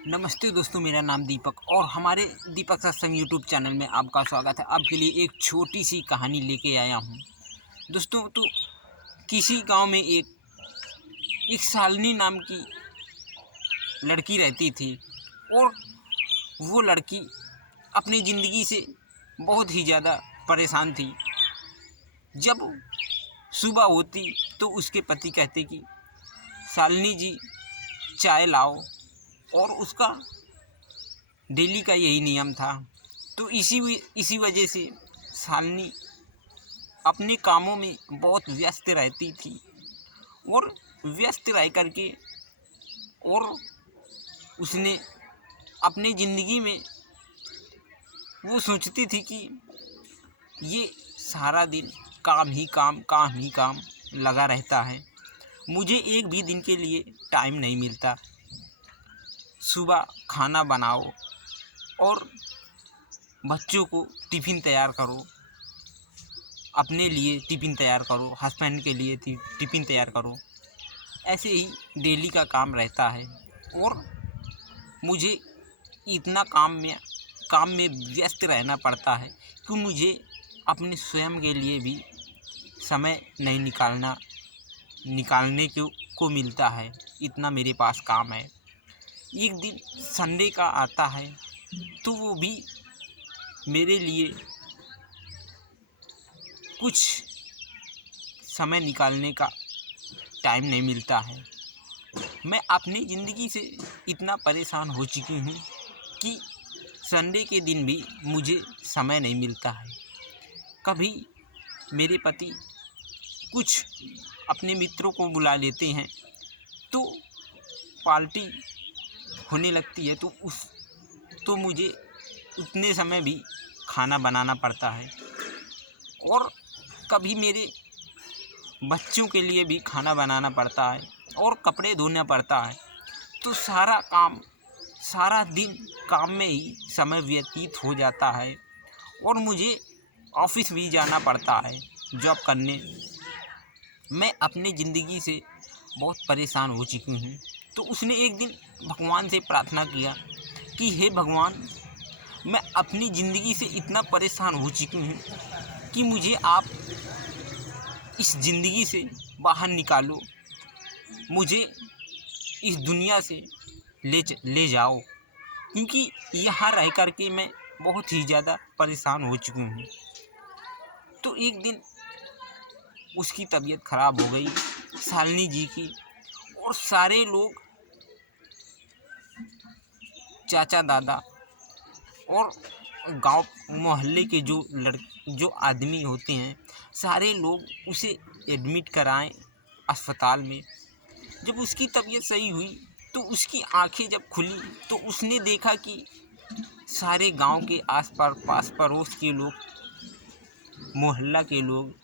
नमस्ते दोस्तों, मेरा नाम दीपक और हमारे दीपक सत्संग यूट्यूब चैनल में आपका स्वागत है। आपके लिए एक छोटी सी कहानी लेके आया हूँ। दोस्तों, तो किसी गांव में एक शालिनी नाम की लड़की रहती थी और वो लड़की अपनी ज़िंदगी से बहुत ही ज़्यादा परेशान थी। जब सुबह होती तो उसके पति कहते कि शालिनी जी चाय लाओ, और उसका डेली का यही नियम था। तो इसी वजह से शालिनी अपने कामों में बहुत व्यस्त रहती थी और व्यस्त रह करके और उसने अपनी ज़िंदगी में वो सोचती थी कि ये सारा दिन काम ही काम लगा रहता है, मुझे एक भी दिन के लिए टाइम नहीं मिलता। सुबह खाना बनाओ और बच्चों को टिफ़िन तैयार करो, अपने लिए टिफ़िन तैयार करो, हस्बैंड के लिए टिफ़िन तैयार करो। ऐसे ही डेली का काम रहता है और मुझे इतना काम में व्यस्त रहना पड़ता है कि मुझे अपने स्वयं के लिए भी समय नहीं निकालने को मिलता है। इतना मेरे पास काम है। एक दिन संडे का आता है तो वो भी मेरे लिए कुछ समय निकालने का टाइम नहीं मिलता है। मैं अपनी ज़िंदगी से इतना परेशान हो चुकी हूँ कि संडे के दिन भी मुझे समय नहीं मिलता है। कभी मेरे पति कुछ अपने मित्रों को बुला लेते हैं तो पार्टी होने लगती है, तो मुझे उतने समय भी खाना बनाना पड़ता है और कभी मेरे बच्चों के लिए भी खाना बनाना पड़ता है और कपड़े धोना पड़ता है। तो सारा दिन काम में ही समय व्यतीत हो जाता है और मुझे ऑफिस भी जाना पड़ता है जॉब करने। मैं अपनी ज़िंदगी से बहुत परेशान हो चुकी हूँ। तो उसने एक दिन भगवान से प्रार्थना किया कि हे भगवान, मैं अपनी ज़िंदगी से इतना परेशान हो चुकी हूँ कि मुझे आप इस ज़िंदगी से बाहर निकालो, मुझे इस दुनिया से ले जाओ, क्योंकि यहाँ रह कर के मैं बहुत ही ज़्यादा परेशान हो चुकी हूँ। तो एक दिन उसकी तबीयत ख़राब हो गई, शालिनी जी की, और सारे लोग, चाचा दादा और गांव मोहल्ले के जो आदमी होते हैं, सारे लोग उसे एडमिट कराएं अस्पताल में। जब उसकी तबीयत सही हुई तो उसकी आंखें जब खुली तो उसने देखा कि सारे गांव के पास पड़ोस के लोग, मोहल्ला के लोग,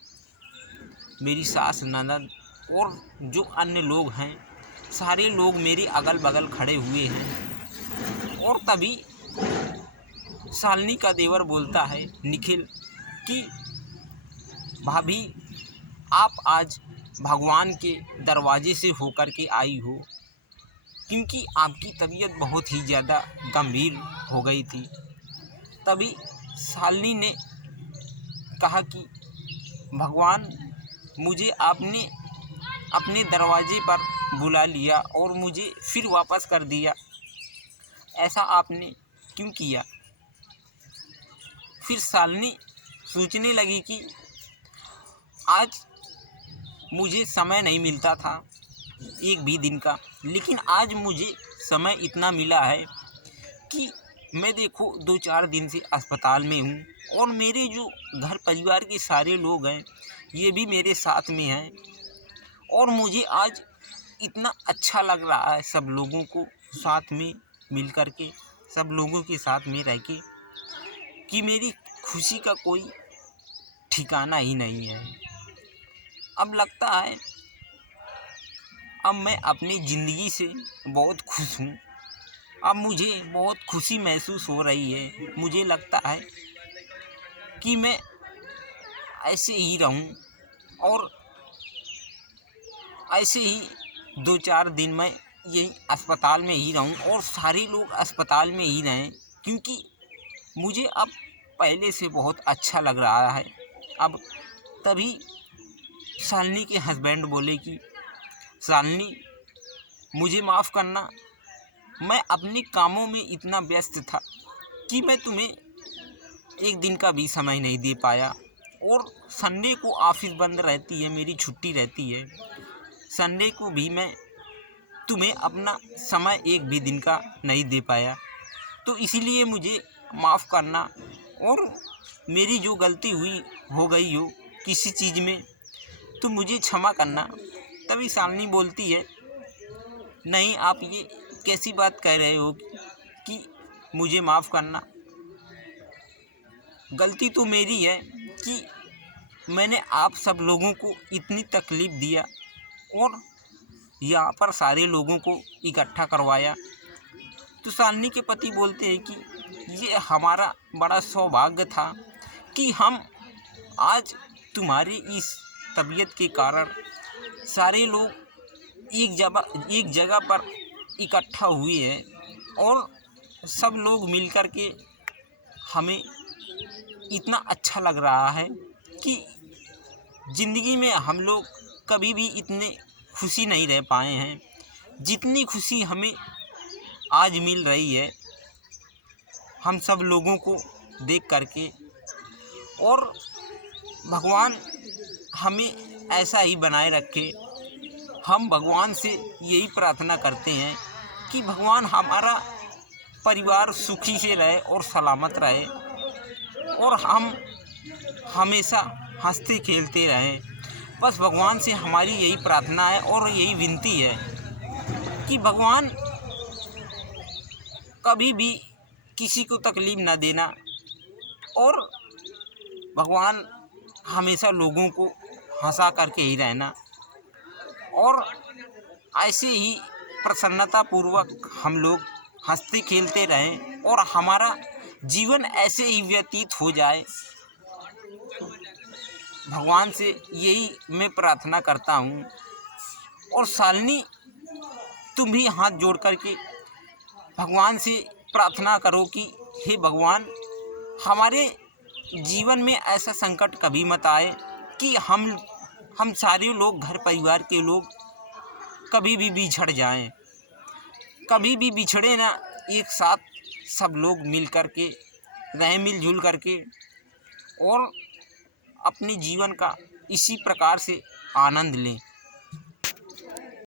मेरी सास ननद और जो अन्य लोग हैं, सारे लोग मेरे अगल बगल खड़े हुए हैं। और तभी शालिनी का देवर बोलता है, निखिल, कि भाभी, आप आज भगवान के दरवाजे से होकर के आई हो, क्योंकि आपकी तबीयत बहुत ही ज़्यादा गंभीर हो गई थी। तभी शालिनी ने कहा कि भगवान, मुझे आपने अपने दरवाजे पर बुला लिया और मुझे फिर वापस कर दिया, ऐसा आपने क्यों किया? फिर शालिनी सोचने लगी कि आज मुझे समय नहीं मिलता था एक भी दिन का, लेकिन आज मुझे समय इतना मिला है कि मैं देखो 2-4 दिन से अस्पताल में हूँ और मेरे जो घर परिवार के सारे लोग हैं ये भी मेरे साथ में हैं, और मुझे आज इतना अच्छा लग रहा है सब लोगों को साथ में मिल कर के, सब लोगों के साथ में रह के, कि मेरी खुशी का कोई ठिकाना ही नहीं है। अब लगता है अब मैं अपनी ज़िंदगी से बहुत खुश हूँ। अब मुझे बहुत खुशी महसूस हो रही है। मुझे लगता है कि मैं ऐसे ही रहूँ और ऐसे ही 2-4 दिन मैं यही अस्पताल में ही रहूं और सारे लोग अस्पताल में ही रहें, क्योंकि मुझे अब पहले से बहुत अच्छा लग रहा है। अब तभी शालिनी के हस्बैंड बोले कि शालिनी, मुझे माफ़ करना, मैं अपने कामों में इतना व्यस्त था कि मैं तुम्हें एक दिन का भी समय नहीं दे पाया। और संडे को ऑफिस बंद रहती है, मेरी छुट्टी रहती है, संडे को भी मैं तुम्हें अपना समय एक भी दिन का नहीं दे पाया। तो इसीलिए मुझे माफ़ करना, और मेरी जो गलती हुई हो गई हो किसी चीज़ में तो मुझे क्षमा करना। तभी शालिनी बोलती है, नहीं, आप ये कैसी बात कह रहे हो कि मुझे माफ़ करना। गलती तो मेरी है कि मैंने आप सब लोगों को इतनी तकलीफ़ दिया और यहाँ पर सारे लोगों को इकट्ठा करवाया। तो शालिनी के पति बोलते हैं कि ये हमारा बड़ा सौभाग्य था कि हम आज तुम्हारी इस तबीयत के कारण सारे लोग एक जगह पर इकट्ठा हुए हैं और सब लोग मिलकर के हमें इतना अच्छा लग रहा है कि ज़िंदगी में हम लोग कभी भी इतने खुशी नहीं रह पाए हैं जितनी खुशी हमें आज मिल रही है हम सब लोगों को देख करके। और भगवान हमें ऐसा ही बनाए रखे। हम भगवान से यही प्रार्थना करते हैं कि भगवान हमारा परिवार सुखी से रहे और सलामत रहे और हम हमेशा हंसते खेलते रहें। बस भगवान से हमारी यही प्रार्थना है और यही विनती है कि भगवान कभी भी किसी को तकलीफ़ न देना और भगवान हमेशा लोगों को हंसा करके ही रहना और ऐसे ही प्रसन्नतापूर्वक हम लोग हंसते खेलते रहें और हमारा जीवन ऐसे ही व्यतीत हो जाए। भगवान से यही मैं प्रार्थना करता हूँ। और शालिनी, तुम भी हाथ जोड़ करके भगवान से प्रार्थना करो कि हे भगवान, हमारे जीवन में ऐसा संकट कभी मत आए कि हम सारे लोग, घर परिवार के लोग कभी भी बिछड़ जाएं। कभी भी बिछड़े ना, एक साथ सब लोग मिल कर के रहें, मिलजुल करके, और अपने जीवन का इसी प्रकार से आनंद लें।